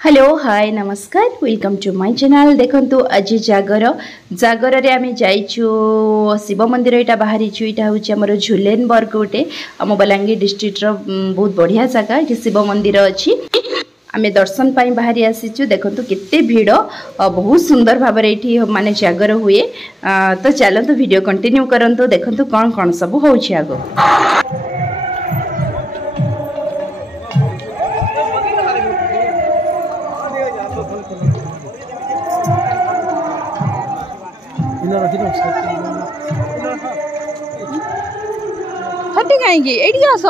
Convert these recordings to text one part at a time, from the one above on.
Hello hi नमस्कार welcome two माय channel. देखंतु आज जागर जागर रे आमे जाइछु शिव मंदिर एटा बाहरी छु। एटा होछि हमर झुलेनबर्ग गोटे हम बलांगीर डिस्ट्रिक्ट रो बहुत बढ़िया जगह ये शिव मंदिर अछि। आमे दर्शन पाई बाहरी आसीछु। देखंतु केते भीड़ बहुत सुंदर भाबरे एठी माने जागर हुए। तो चलंतु वीडियो कंटिन्यू करंतु देखंतु कोन कोन सब होछि आगो। हटी कहीं एठी आस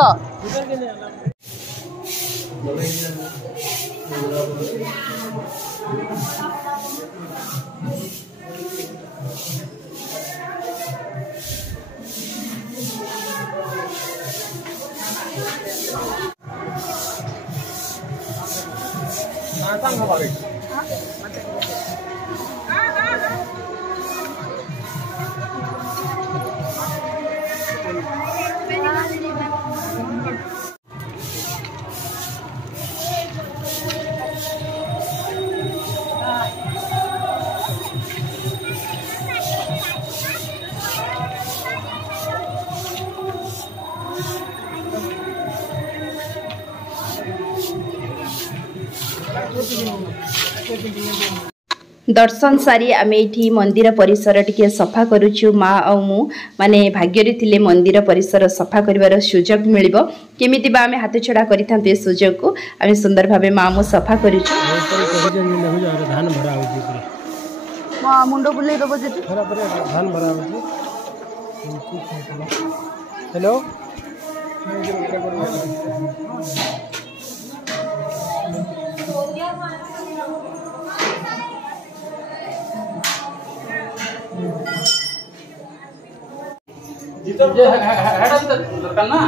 दर्शन सारी आमे एठी मंदिर परिसर टिके सफा करूछु। माँ और मु माने भाग्यरी थिले मंदिर परिसर सफा करिवार सुजोग मिलिबो। केमिति बा आमे हाथ छडा करिथांते सुजोग को आमे सुंदर भाबे माँ मु सफा करूछु। धान भरा होजी पुरे माँ मुंडो बुले दबो जेती भरा भरा धान भरा होजी। हेलो जे हेडा दरकार ना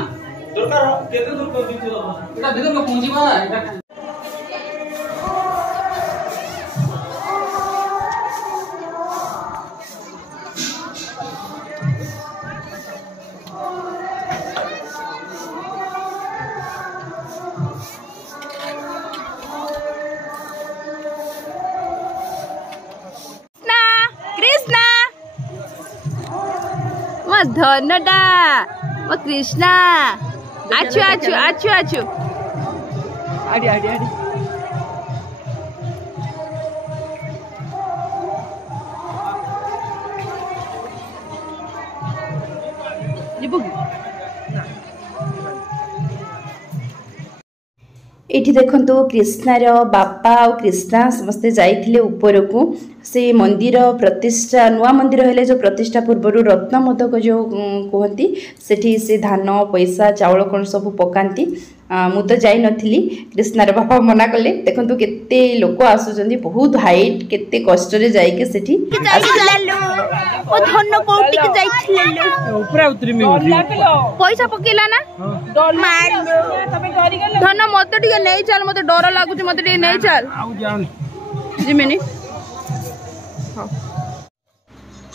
दरकार केते दूर कर दिछो एटा भीतर को पूंजी बा एटा धनडा वो कृष्णा आचु आचु आचु आचु आडी आडी आडी एठी देखंतु कृष्णार बापा और कृष्णा समस्ते जाइथिले ऊपर को से मंदिर प्रतिष्ठा नुआ मंदिर हेले जो प्रतिष्ठा पूर्व रत्न मोदक जो कहती सेठी से धान पैसा चाउल कौन सब पकाती। मु तो जाई नथिली कृष्णार बापा मना कले। देखंतु केते लोक आसुचंदी बहुत हाइट केते कष्ट रे जाई के सेठी ओ धन कोटी के जाइथिले ऊपर उतरी में पैसा पकेला ना मार तबे डरी गेल धन मते टिके नै चल मते डर लागुची मते टिके नै चल आउ जान जिमेनी।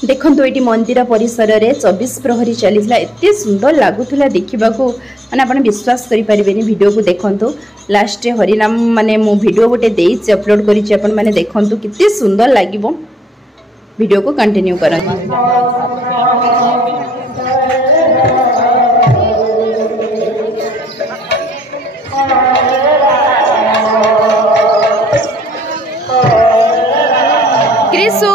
देखंतु एटी मंदिर परिसर रे 24 प्रहरी चलीला एते सुंदर लागुथुला देखिबाको माने आपण विश्वास करि परिबेनी। वीडियो को देखंतु लास्ट रे हरिनाम माने मु वीडियो गोटे देइछि अपलोड करिछि आपण माने देखंतु किते सुंदर लागिबो। वीडियो को कंटिन्यू करंतु। क्रिसु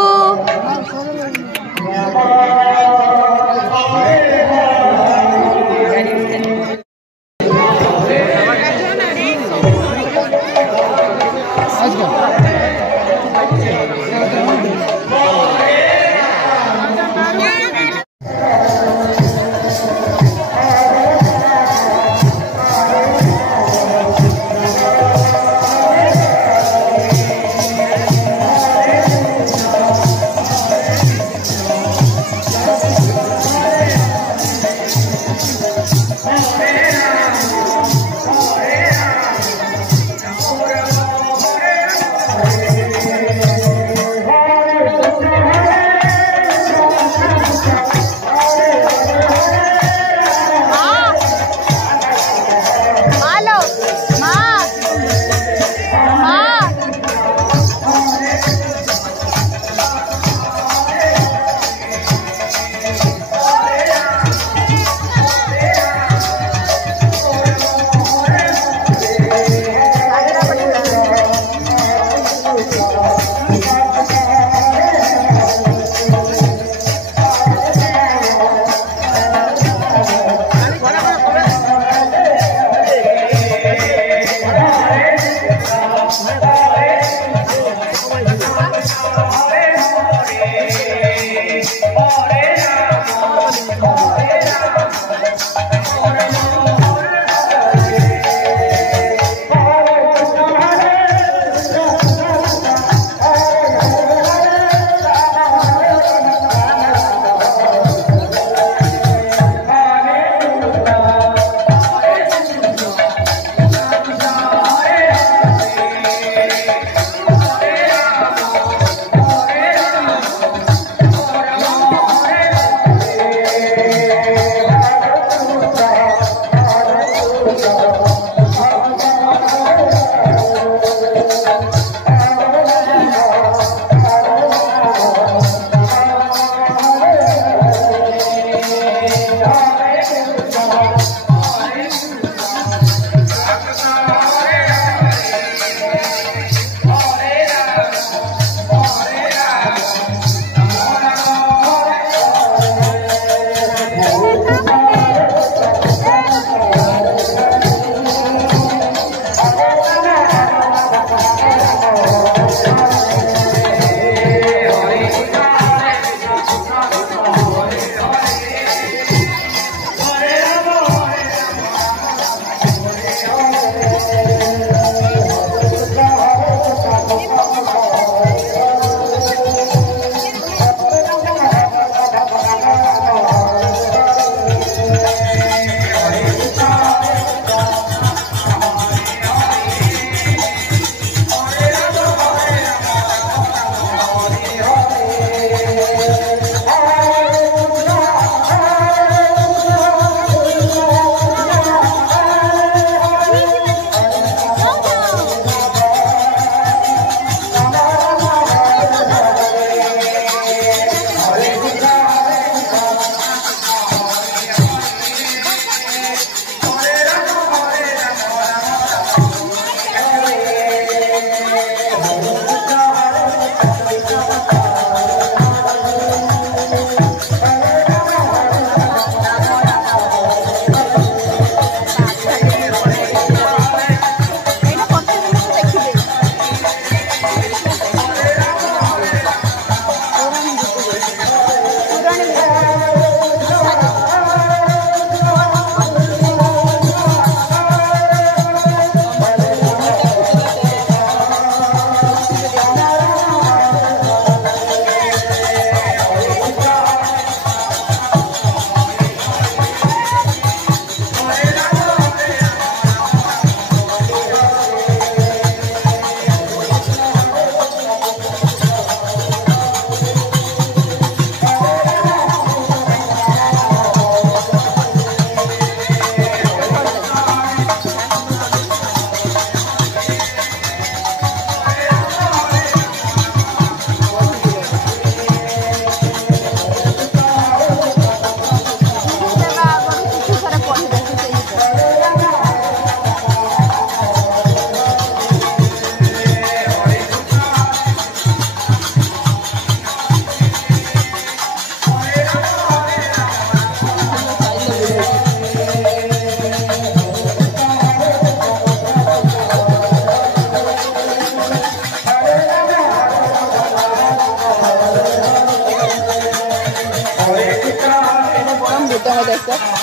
देखो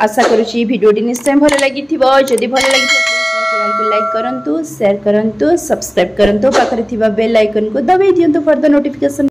आशा करुँची भिडियोटी निश्चय भल लगी जदि भल लगी प्लीज मो चैनल को लाइक करंतु शेयर करंतु सब्सक्राइब करंतु पाखरे थिबा बेल आइकन को दबाई दियंतु फॉर द नोटिफिकेशन।